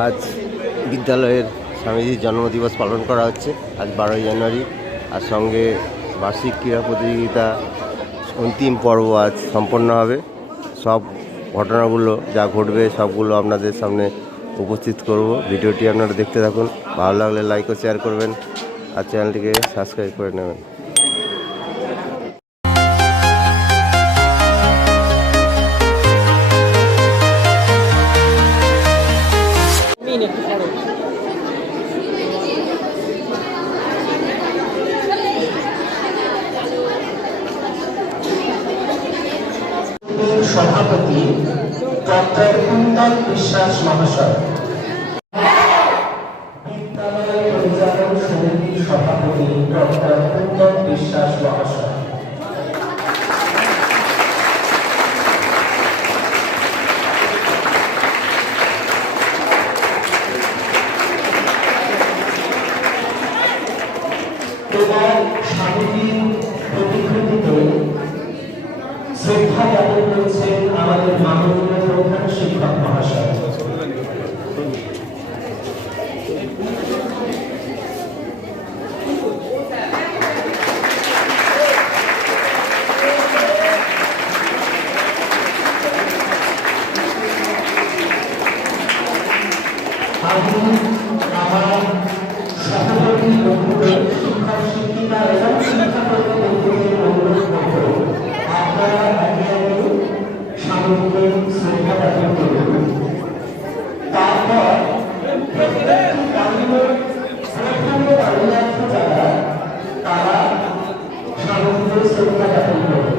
আজ বিদ্যালয়ের স্বামীজির জন্মদিবস পালন করা হচ্ছে আজ 12ই জানুয়ারি। আর সঙ্গে বার্ষিক ক্রীড়া প্রতিযোগিতা অন্তিম পর্ব আজ সম্পন্ন হবে। সব ঘটনাগুলো যা ঘটবে সবগুলো আপনাদের সামনে উপস্থিত করব। ভিডিওটি আপনারা দেখতে থাকুন। ভালো লাগলে লাইক ও শেয়ার করবেন আর চ্যানেলটিকে সাবস্ক্রাইব করে নেবেন। সভাপতি ডক্টর কুন্তল বিশ্বাস মহাশয়, বিদ্যালয় পরিচালন সমিতির সভাপতি ডক্টর কুন্তল বিশ্বাস মহাশয়, এবং স্বামীজির প্রতিকৃতিতে শ্রদ্ধা জ্ঞাপন করেছেন আমাদের মাননীয় প্রধান শিক্ষক মহাশয়। আমি আমার সহযোগী বন্ধুদের, শিক্ষক শিক্ষিকা এবং শিক্ষাকর্মী বন্ধুদের অনুরোধ করব, আপনারা স্বামীজিকে শ্রদ্ধা জ্ঞাপন করবেন। তারপর প্রত্যেকটি যারা তারা স্বামীজিকে শ্রদ্ধা জ্ঞাপন করবেন।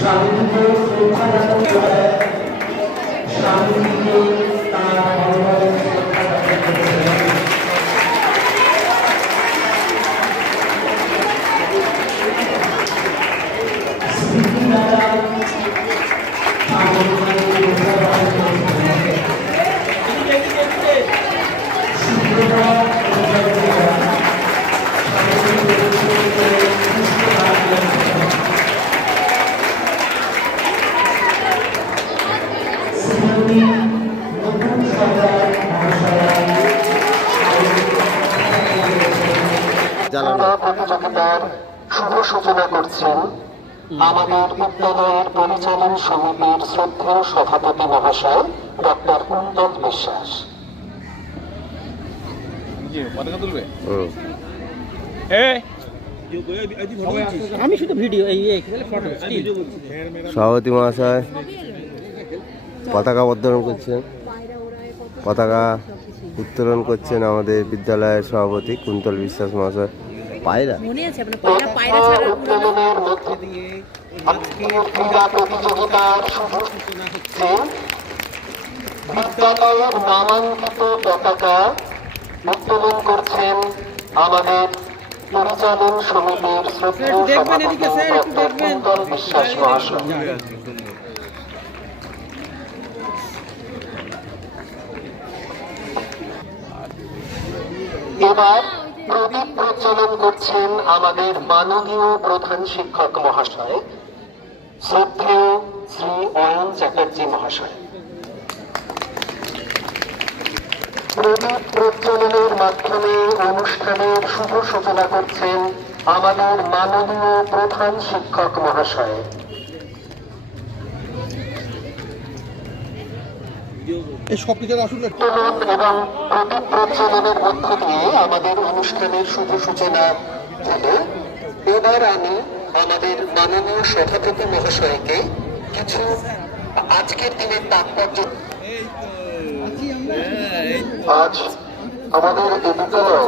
স্বামীজিকে শ্রদ্ধা জ্ঞাপন করে স্বামীজিকে তার ভগবানের শ্রদ্ধা জ্ঞাপন করেছেন। প্রতিযোগিতার শুভ সূচনা করছেন আমাদের বিদ্যালয়ের পরিচালন সমিতির শ্রদ্ধেয় সভাপতি মহাশয় ডক্টর কুন্তল বিশ্বাস। আমি শুধু ভিডিও সভাপতি মহাশয় পতাকা উত্তোলন করছেন, পতাকা উত্তোলন করছেন আমাদের বিদ্যালয়ের সভাপতি কুন্তল বিশ্বাস মহাশয়। পায়রা উত্তোলনের মধ্যে দিয়ে ক্রীড়া প্রতিযোগিতার শুভ সূচনা হচ্ছে। বিদ্যালয়ের নামাঙ্কিত পতাকা উত্তোলন করছেন আমাদের পরিচালন সমিতির শ্রদ্ধেয় সভাপতি ডক্টর কুন্তল বিশ্বাস মহাশয়। এবার প্রদীপ প্রজ্বলন করছেন আমাদের মাননীয় প্রধান শিক্ষক মহাশয় শ্রদ্ধেয় শ্রী অয়ন চ্যাটার্জি মহাশয়। প্রদীপ প্রজ্বলনের মাধ্যমে অনুষ্ঠানের শুভ সূচনা করছেন আমাদের মাননীয় প্রধান শিক্ষক মহাশয়। এবং প্রদীপ প্রজ্বলনের মধ্য দিয়ে আমাদের অনুষ্ঠানের শুভ সূচনা হলো। এবার আমি আমাদের মাননীয় সভাপতি মহাশয়কে কিছু আজকের দিনের তাৎপর্য, আজ আমাদের এই বিদ্যালয়ে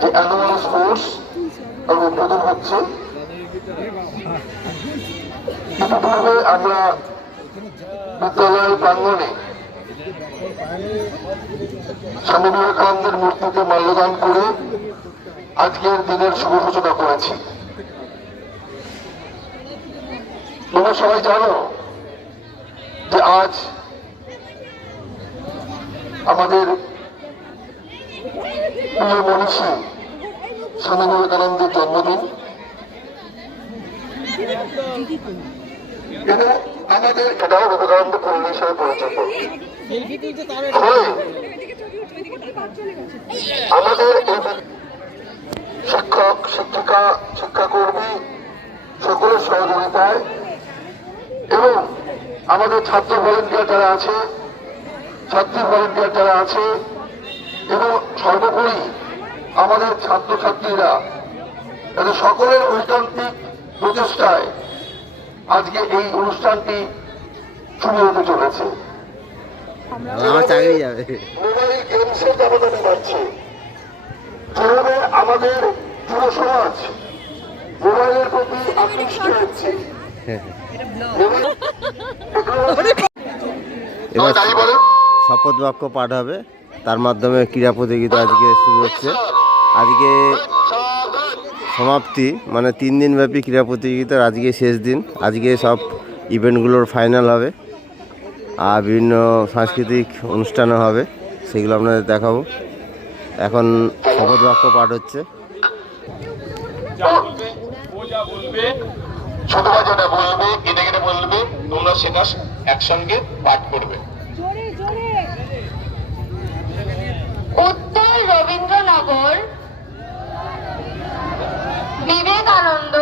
যে অ্যানুয়াল স্পোর্টস উদ্বোধন হচ্ছে। ইতিপূর্বে আমরা বিদ্যালয়ের প্রাঙ্গণে স্বামী বিবেকানন্দের মূর্তিতে মাল্যদান করে আজকের দিনের শুভ সূচনা করেছি। তোমরা সবাই জানো যে আজ আমাদের প্রিয় মনীষী স্বামী বিবেকানন্দের জন্মদিন। এবং আমাদের এটাও রূপকান্ত পূর্ণ হিসেবে পরিচিত। আমাদের শিক্ষক শিক্ষিকা শিক্ষাকর্মী সকলের সহযোগিতায় এবং আমাদের ছাত্র ভলেন্টিয়ার যারা আছে, ছাত্রী ভলেন্টিয়ার যারা আছে এবং সর্বোপরি আমাদের ছাত্রছাত্রীরা তাদের সকলের ঐকান্তিক প্রচেষ্টায় আজকে এই অনুষ্ঠানটি শুরু হতে চলেছে। আমার চাকরি যাবে। মোবাইল গেমসের ব্যবধানে বাড়ছে, যেভাবে আমাদের যুব সমাজ মোবাইলের প্রতি আকৃষ্ট হচ্ছে। এবার শপথ বাক্য পাঠ হবে, তার মাধ্যমে ক্রীড়া প্রতিযোগিতা আজকে শুরু হচ্ছে। আজকে সমাপ্তি, মানে 3 দিন ব্যাপী ক্রীড়া প্রতিযোগিতার আজকে শেষ দিন। আজকে সব ইভেন্টগুলোর ফাইনাল হবে আর বিভিন্ন সাংস্কৃতিক অনুষ্ঠানও হবে, সেগুলো আপনাদের দেখাবো। এখন শপথ বাক্য পাঠ হচ্ছে। ছোটরা যেটা বলবে কেটে কেটে বলবে, তোমরা সেটা একসঙ্গে পাঠ করবে। উত্তর রবীন্দ্রনগর বিবেকানন্দ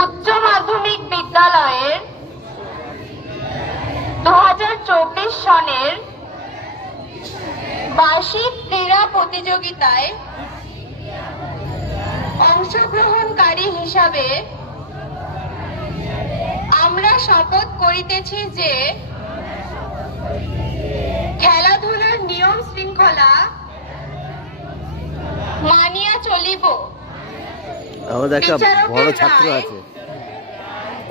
উচ্চ মাধ্যমিক বিদ্যালয়ের 2024 সনের বার্ষিক ক্রীড়া প্রতিযোগিতায় অংশগ্রহণকারী হিসাবে আমরা শপথ করিতেছি যে খেলাধুলার নিয়ম শৃঙ্খলা মানিয়া চলিব। আমাদের একটা বড় ছাত্র আছে,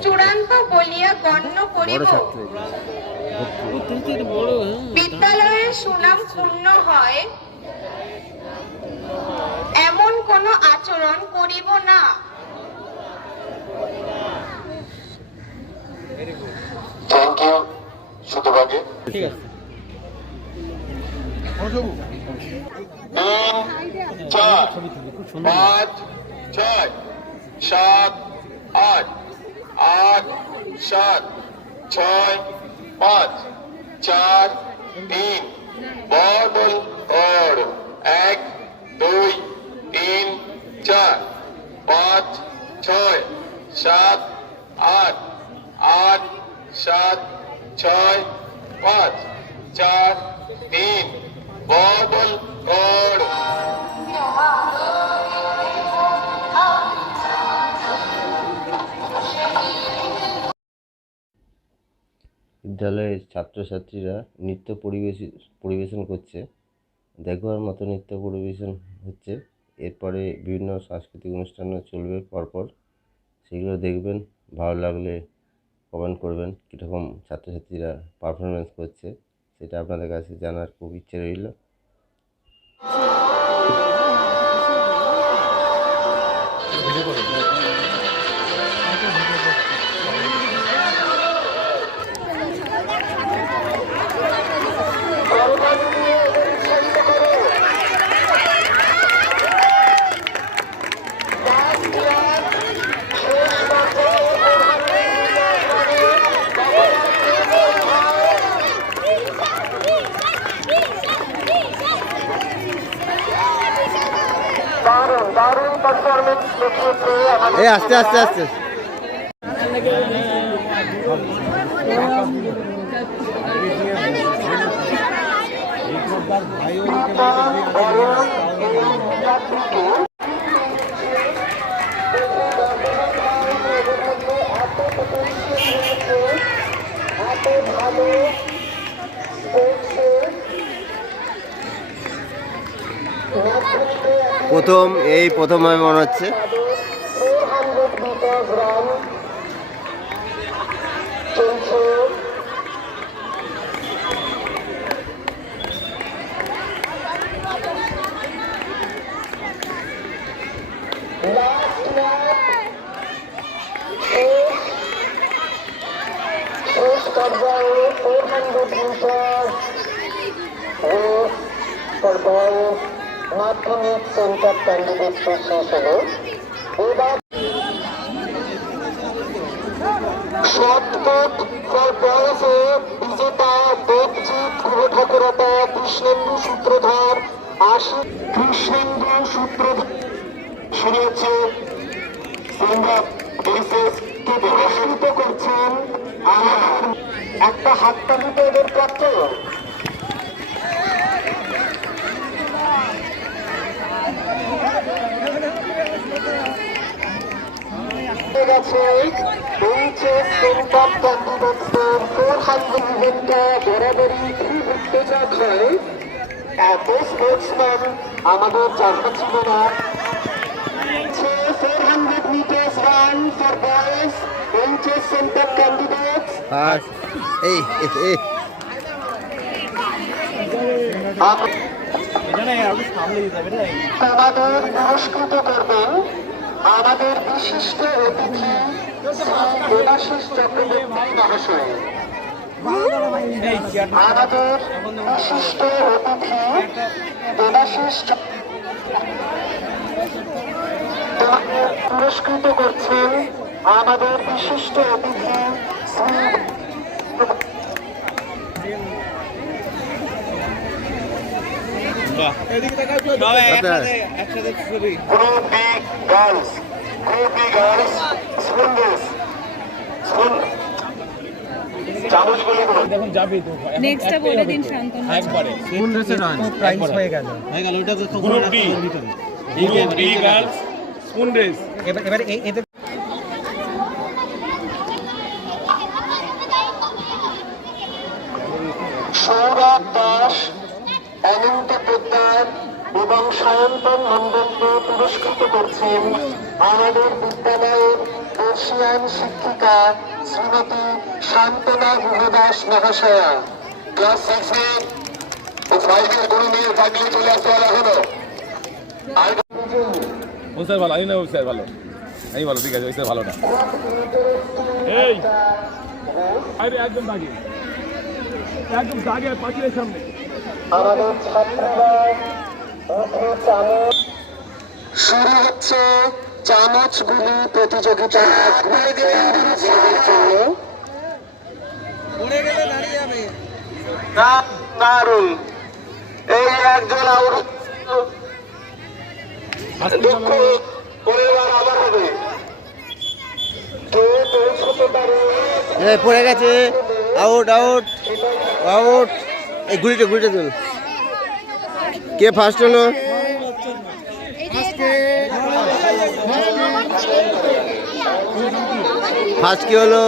চূড়ান্ত বলিয়া গণ্য করিব। বিদ্যালয়ের সুনাম ক্ষুণ্ণ হয় এমন কোন আচরণ করিব না। Thank you সুতোবাগে। 3, 4, 5, 6, 7, 8, 8, 7, 6, 5, 4, 3, বল 1, 2, 3, 4, 5, 6, 7, 8, 8, 7, 6, 5, 4, 3, বল বিদ্যালয়ের ছাত্রছাত্রীরা নৃত্য পরিবেশন করছে, দেখবার মতো নৃত্য পরিবেশন হচ্ছে। এরপরে বিভিন্ন সাংস্কৃতিক অনুষ্ঠানও চলবে পরপর, সেগুলো দেখবেন। ভালো লাগলে কমেন্ট করবেন কীরকম ছাত্রছাত্রীরা পারফরমেন্স করছে, সেটা আপনাদের কাছে জানার খুব ইচ্ছে রইল। দারুণ পারফরমেন্স দেখিয়েছে আমাদের। এই আস্তে আস্তে আস্তে প্রথম হয় মনে হচ্ছে। মাধ্যমিক সেন্টার ক্যান্ডিডেট শেষ হলো। এবার শর্টপুট ফর বয়সে বিজেতা দেবজিৎ গুহ ঠাকুরতা কৃষ্ণেন্দু সূত্রধর কৃষ্ণেন্দু সূত্রধর শুরু হচ্ছে কে পুরস্কৃত করছেন একটা হাততালিতে এদের প্রাপ্ত গেছে এইচএস সেন্টার ক্যান্ডিডেটসদের 400 ইভেন্টটা বরাবরই খুব উত্তেজক হয়। এত স্পোর্টসম্যান আমাদের জানা ছিল না। 400 meters run for boys HS center candidates আমাদের পুরস্কৃত করবেন আমাদের বিশিষ্ট অতিথি দেবাশিস চক্রবর্তী মহাশয়। আমাদের বিশিষ্ট অতিথি দেবাশিস পুরস্কৃত করছেন আমাদের বিশিষ্ট অতিথি শ্রী নেক্সটটা বলে দিন শান্তনু একবারে কোন রেসে রান প্রাইস হয়ে গেল ওটা তো group D girls spoon race এবারে এতে সৌরভ দাস অনন্ত পোদ্দার এবং সায়ন্তন মণ্ডলকে পুরস্কৃত করছেন আমাদের বিদ্যালয়ের বর্ষিয়ান শিক্ষিকা শ্রীমতী শান্তনা গুহদাস মহাশয়া। ক্লাস 6 ও 5 এর গরু নিয়ে থাকলে চলে আসতে হবে এখনো। আর ও স্যার ভালো, আমি না ও স্যার ভালো, আমি ভালো, ঠিক আছে, ওই স্যার ভালো না। এই আরে একদম দাগে পাঁচিলের সামনে আমাদের ছাত্রীরা শুরু হচ্ছে চামচ গুলি প্রতিযোগিতা জন্য। দারুণ, এই একজন দুঃখ পরিবার আবার হবে। কেউ পৌঁছতে পারে পড়ে গেছে, আউট আউট আউট। এই ঘুরিটা তুল। কে ফার্স্ট হলো? ফার্স্ট কি হলো?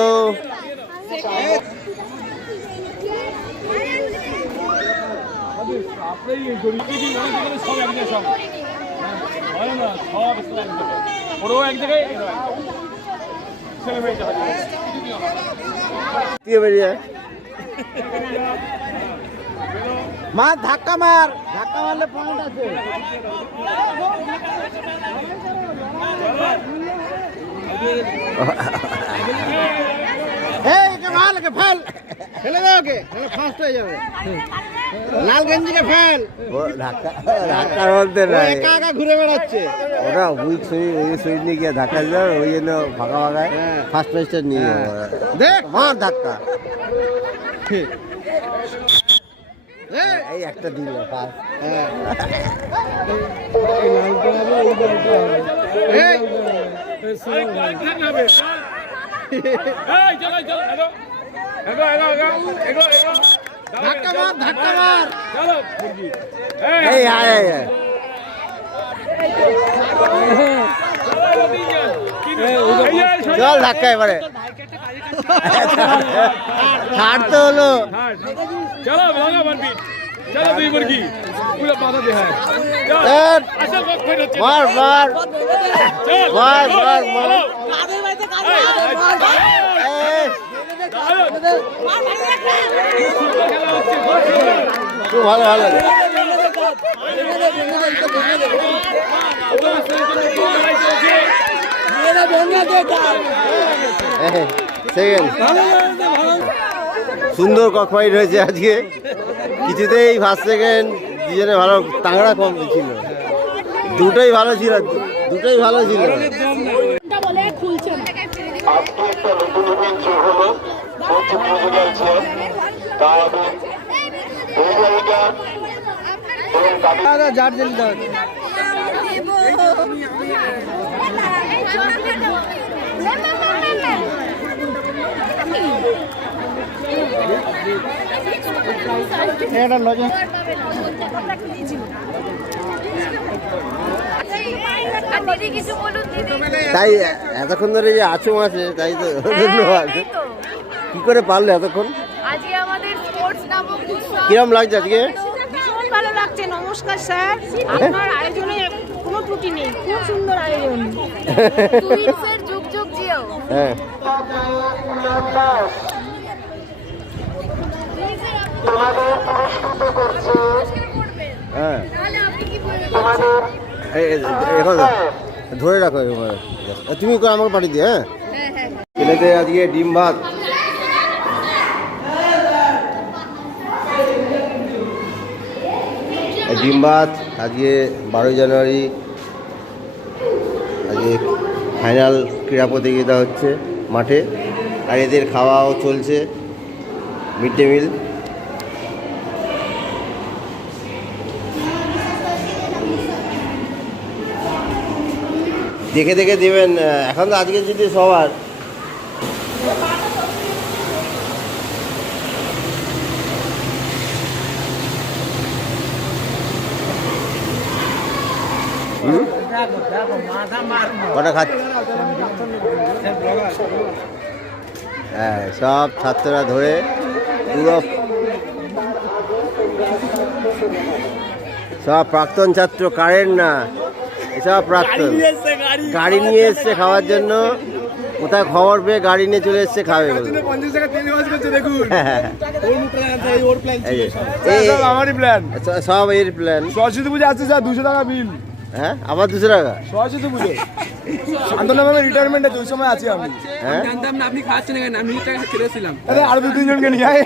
মা ধাক্কা মারলে পয়েন্ট আছে। ফেলে দাও ওকে, ফার্স্ট হয়ে যাবে। লাল গেঞ্জিকে ফেল। ধাক্কা বলতে না, একা একা ঘুরে বেড়াচ্ছে। ওটা উইক সুইচ নিয়ে গিয়ে ধাক্কা দিল, ওই জন্য ফাঁকা ফাঁকায় ফার্স্ট প্রাইজটা নিয়ে দেখ মার ধাক্কা। এই একটা দিল ফার্স্ট। ধাক্কা মার। এই আয় চল ধাক্কা এবারে ছাড়তে হলো। চলো দুই মুরগি পুরো বাধা দে। হ্যাঁ মার মার মার মার মার। ভালো ভালো সুন্দর ককফাইট হয়েছে আজকে। কিছুতেই ফার্স্ট সেকেন্ড দুজনে ভালো, তাংড়া কম ছিল, দুটোই ভালো ছিল। আজকে একটা নতুন ইভেন্ট যোগ হলো, হচ্ছে মিউজিক্যাল চেয়ার। তার অভিভাবিকা এবং তাদের তাই এতক্ষণ ধরে যে আছো আছে, তাই তো ধন্যবাদ। কি করে পারলে এতক্ষণ? আজকে আমাদের স্পোর্টস নামক উৎসব। কিরম লাগছে আজকে? ভীষণ ভালো লাগছে। নমস্কার স্যার, আপনার আয়োজনে কোনো ত্রুটি নেই, খুব সুন্দর আয়োজন। টুইনসের যুগ যুগ জিও। হ্যাঁ, তোমাদের পুরস্কৃত করছে হ্যাঁ, তোমাদের এখন ধরে রাখো এবার। তুমি করে আমাকে পাঠিয়ে দিও। হ্যাঁ, ছেলেদের আজকে ডিম ভাত। ডিম ভাত আজকে 12 জানুয়ারি, আজকে ফাইনাল ক্রীড়া প্রতিযোগিতা হচ্ছে মাঠে, আর এদের খাওয়াও চলছে, মিড ডে মিল। দেখে দেখে দেবেন। এখন তো আজকে যদি সবার কটা খাচ্ছে? হ্যাঁ, সব ছাত্ররা ধরে পুরো, সব প্রাক্তন ছাত্র, কারেন্ট না, এসব প্রাক্তন গাড়ি নিয়ে এসছে খাওয়ার জন্য। কোথায় খবর পেয়ে গাড়ি নিয়ে চলে এসছে খাবে বলে। আমারই প্ল্যান, সব এর প্ল্যান। সরস্বতী পুজো আসছে স্যার, 200 টাকা বিল। হ্যাঁ, আবার 200 টাকা? সরস্বতী পুজো শান্তনা ম্যামের রিটায়ারমেন্ট আছে, ওই সময় আছি আমি। হ্যাঁ, জানতাম না আপনি খাচ্ছেন, এখানে আমি টাকা ছেড়েছিলাম। আরে আর 2-3 জনকে নিয়ে আয়।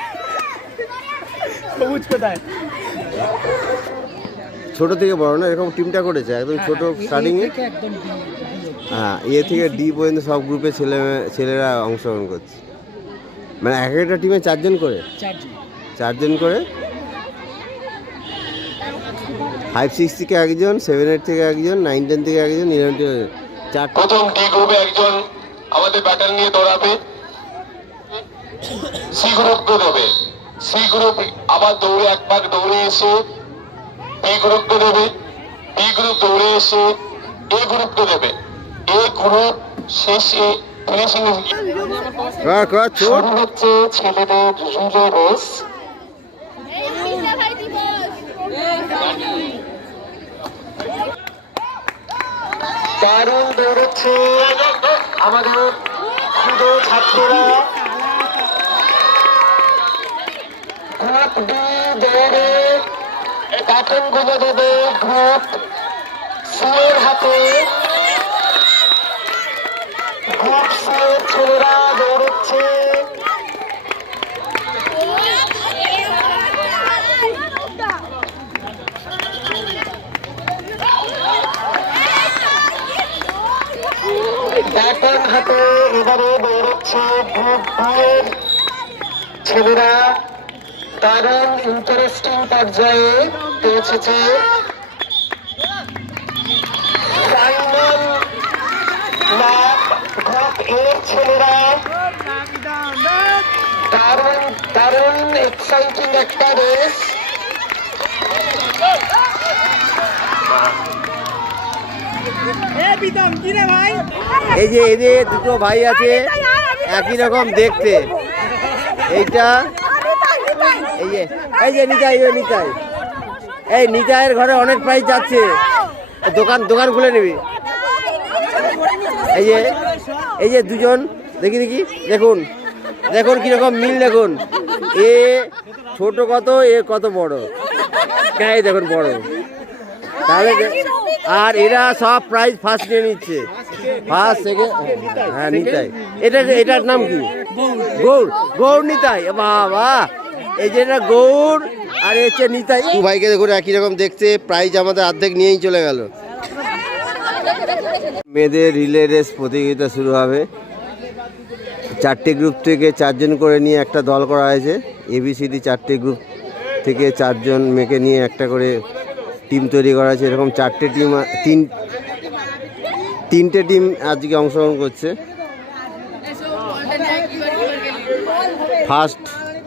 সবুজ কোথায়? ছোট থেকে বড় না, এরকম টিমটা করেছে একদম ছোট স্টার্টিং এ। হ্যাঁ, এ থেকে ডি পর্যন্ত সব গ্রুপে ছেলেরা অংশগ্রহণ করছে। মানে এক একটা টিমে 4 জন করে, 4 জন করে। 5-6 থেকে একজন, 7-8 থেকে একজন, 9-10 থেকে একজন, 11 থেকে 4। প্রথম ডি গ্রুপে একজন আমাদের ব্যাটার নিয়ে দৌড়াবে, সি গ্রুপকে দেবে। সি গ্রুপ আবার দৌড়ে একবার দৌড়ে এসে বি গ্রুপকে দেবে, বি গ্রুপ দৌড়ে এসে এ গ্রুপকে দেবে। এ গ্রুপ শেষে ফিনিশিং শুরু হচ্ছে ছেলেদের রিলে রেস। দারুণ দৌড়চ্ছে আমাদের ক্ষুদে ছাত্ররা। গ্রুপ ডি দৌড়ে ব্যাটন গুলো দেবে গ্রুপ সি এর হাতে। গ্রুপ সি এর ছেলেরা দৌড়চ্ছে। ব্যাটন হাতে এবারে দৌড়চ্ছে গ্রুপ বি এর ছেলেরা। দারুণ ইন্টারেস্টিং পর্যায়ে পৌঁছেছে। ফাইনাল ল্যাপ গ্রুপ এর ছেলেরা। দারুণ দারুণ এক্সাইটিং একটা রেস। এই যে এদের দুটো ভাই আছে, একই রকম দেখতে। এইটা এই যে নিতাই, ওই নিতাই, এই নিতাইয়ের ঘরে অনেক প্রাইজ যাচ্ছে। দোকান খুলে নিবি। এই যে দুজন, দেখি দেখুন কিরকম মিল দেখুন। এ ছোট কত, এ কত বড়, এই দেখুন বড়। তাহলে আর এরা সব প্রাইজ ফার্স্ট নিয়ে নিচ্ছে, ফার্স্ট সেকেন্ড। হ্যাঁ, নিতাই। এটার নাম কি? গৌর নিতাই। বাবা, এই যে এটা গৌর আর হচ্ছে নিতাই। দু ভাইকে দেখুন একই রকম দেখতে, প্রাইজ আমাদের অর্ধেক নিয়েই চলে গেল। মেয়েদের রিলে রেস প্রতিযোগিতা শুরু হবে। 4টে গ্রুপ থেকে 4 জন করে নিয়ে একটা দল করা হয়েছে। ABCD 4টে গ্রুপ থেকে 4 জন মেয়েকে নিয়ে একটা করে টিম তৈরি করা হয়েছে। এরকম 4টে টিম, 3টে টিম আজকে অংশগ্রহণ করছে। ফার্স্ট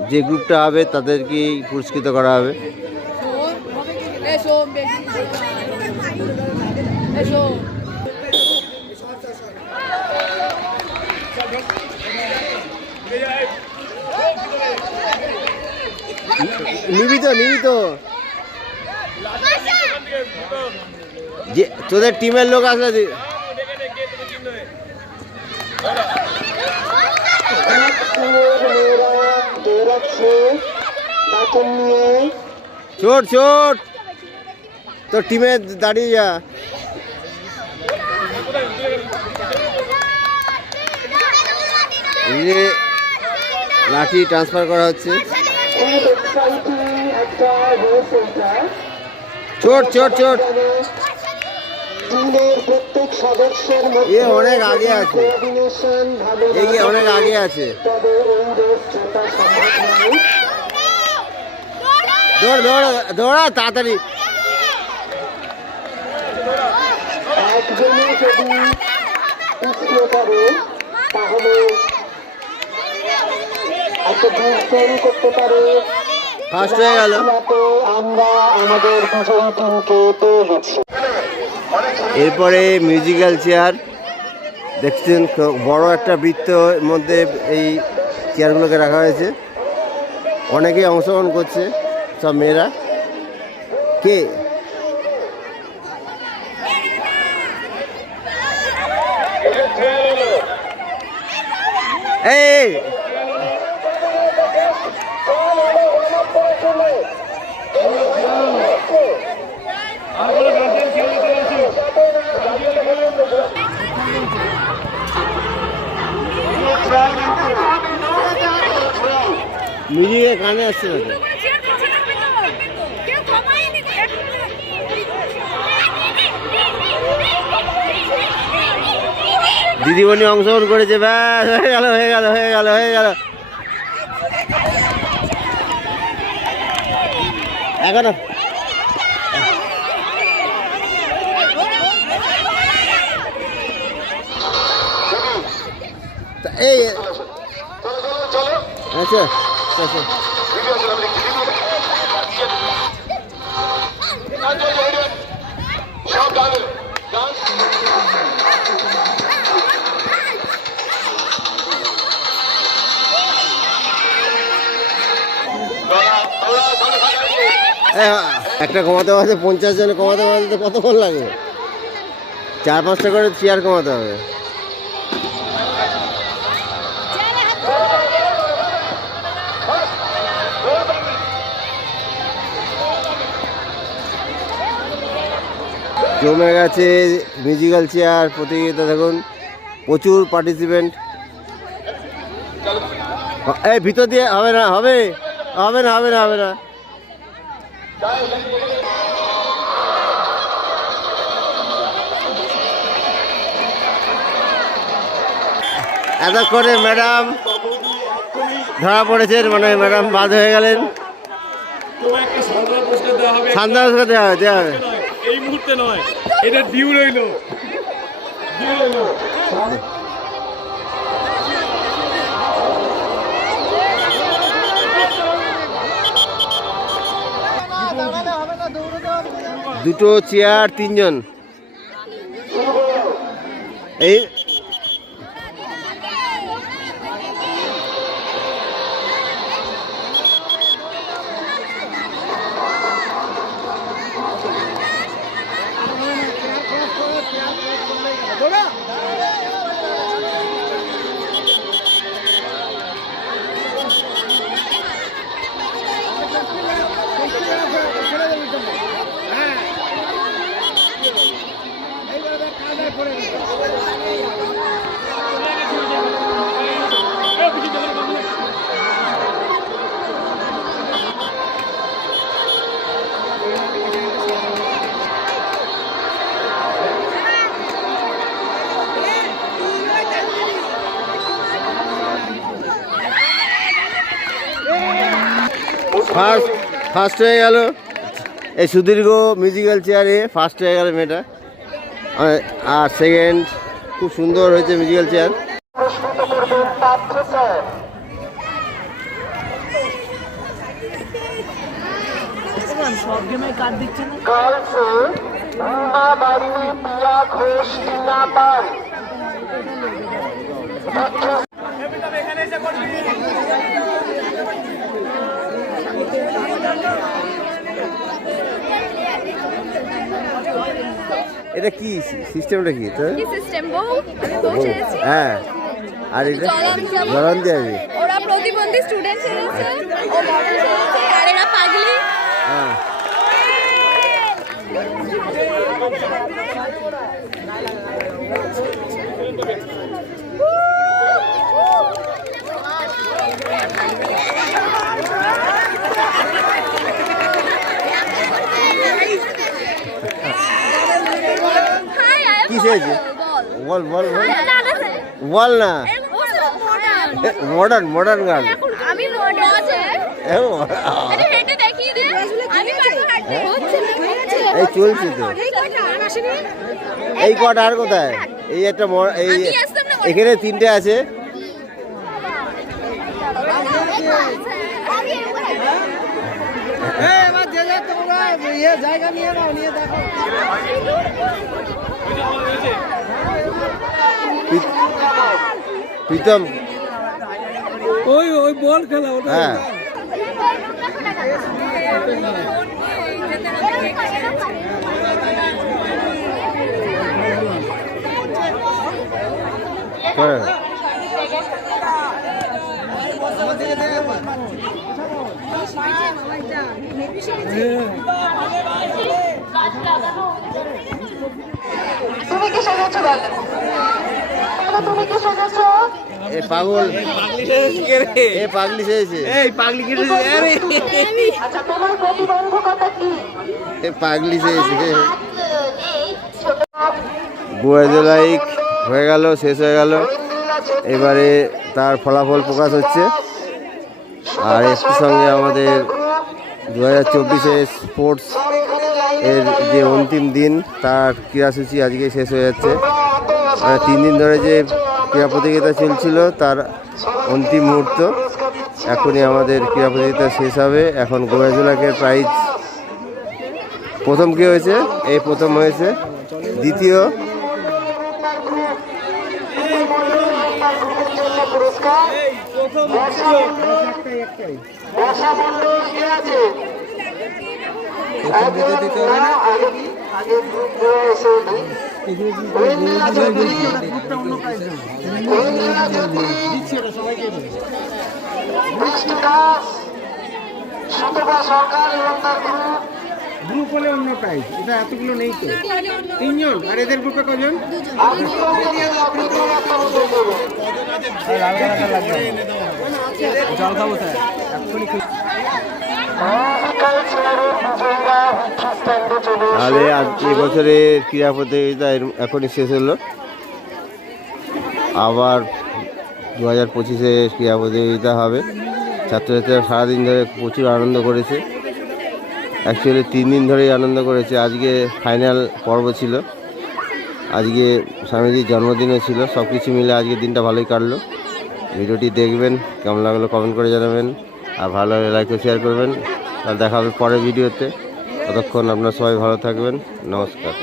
যে গ্রুপটা হবে তাদেরকেই পুরস্কৃত করা হবে। নিবিত যে তোদের টিমের লোক আসলে ছোট তোর টিমে দাঁড়িয়ে যা। এই যে লাঠি ট্রান্সফার করা হচ্ছে। ছোট এ অনেক আগে আছে, অনেক আগে আছে। দৌড়া তাড়াতাড়ি। ফার্স্ট হয়ে গেল। এরপরে মিউজিক্যাল চেয়ার দেখছেন, বড় একটা বৃত্তের মধ্যে এই চেয়ারগুলোকে রাখা হয়েছে। অনেকেই অংশগ্রহণ করছে, সব মেয়েরা। কে এই মিউজিকের গানে আসছে না তো। দিদিমণি অংশগ্রহণ করেছে, ব্যাস হয়ে গেল। এখনো এই আচ্ছা একটা কমাতে হবে, 50 জনে কমাতে পারলে কতক্ষণ লাগে? 4-5টা করে চেয়ার কমাতে হবে। জমে গেছে মিউজিক্যাল চেয়ার প্রতিযোগিতা। দেখুন প্রচুর পার্টিসিপেন্ট। এই ভিতর দিয়ে হবে না। এতক্ষণে ম্যাডাম ধরা পড়েছেন, মানে ম্যাডাম বাদ হয়ে গেলেন। সান্ত্বনা পুরস্কার দেওয়া হবে। এই মুহূর্তে নয়, এটা ডিউ রইল। দুটো চেয়ার, 3 জন। এই ফার্স্ট হয়ে গেল এই সুদীর্ঘ মিউজিক্যাল চেয়ারে ফার্স্ট হয়ে গেল মেয়েটা। আর সেকেন্ড খুব সুন্দর হয়েছে মিউজিক্যাল চেয়ার। পুরস্কৃত করবেন পার্থ স্যার। গার্লস রুমা বাড়ি পিয়া ঘোষ টিনা পাল। এটা কি সিস্টেমটা কি তো? সিস্টেম বউ আমি পৌঁছে গেছি। হ্যাঁ, আর এটা জলান দেবে। ওরা প্রতিবন্ধী স্টুডেন্ট ছেড়েছে, ও মডেল ছেড়েছে, আর এরা পাগলি। হ্যাঁ, কি চেয়েছে? বল বল বল বল না। মডার্ন গান। আমি মডেল আছে। আরে হেঁটে দেখিয়ে দে। আমি পারবো হাঁটতে। এই চলছে তো। এই কটা আর কোথায়? এই একটা এই এখানে তিনটে আছে। প্রীতম ওই বল খেলা ওটা। হ্যাঁ, করে। তুমি কি সেজেছো বলো? তুমি কি সেজেছো? এ পাগল এ পাগলি সেজেছে। আচ্ছা তোমার প্রতিবন্ধকতা কি? এ পাগলি সেজেছে। বুয়েজলাইক হয়ে গেল, শেষ হয়ে গেল। এবারে তার ফলাফল প্রকাশ হচ্ছে। আর একই সঙ্গে আমাদের 2024 স্পোর্টস এর যে অন্তিম দিন তার ক্রীড়াসূচি আজকে শেষ হয়ে যাচ্ছে। 3 দিন ধরে যে ক্রীড়া প্রতিযোগিতা চলছিল তার অন্তিম মুহূর্ত। এখনই আমাদের ক্রীড়া প্রতিযোগিতা শেষ হবে। এখন গোয়াজুলাকের প্রাইজ প্রথম কি হয়েছে? এই প্রথম হয়েছে। দ্বিতীয় সরকার এবং তার গ্রুপ গ্রুপ হলে অন্য প্রাইজ। এটা এতগুলো নেই তো, 3 জন। আর এদের গ্রুপে কজন? জল খাবো স্যার এক্ষুনি। তাহলে আজ এবছরের ক্রীড়া প্রতিযোগিতা এখনই শেষ হলো। আবার 2025-এ ক্রীড়া প্রতিযোগিতা হবে। ছাত্রছাত্রীরা সারাদিন ধরে প্রচুর আনন্দ করেছে। অ্যাকচুয়ালি 3 দিন ধরেই আনন্দ করেছে। আজকে ফাইনাল পর্ব ছিল, আজকে স্বামীজির জন্মদিনও ছিল। সব কিছু মিলে আজকের দিনটা ভালোই কাটলো। ভিডিওটি দেখবেন, কেমন লাগলো কমেন্ট করে জানাবেন। আর ভালো লাগলে লাইক ও শেয়ার করবেন। আর দেখা হবে পরের ভিডিওতে। ততক্ষণ আপনারা সবাই ভালো থাকবেন। নমস্কার।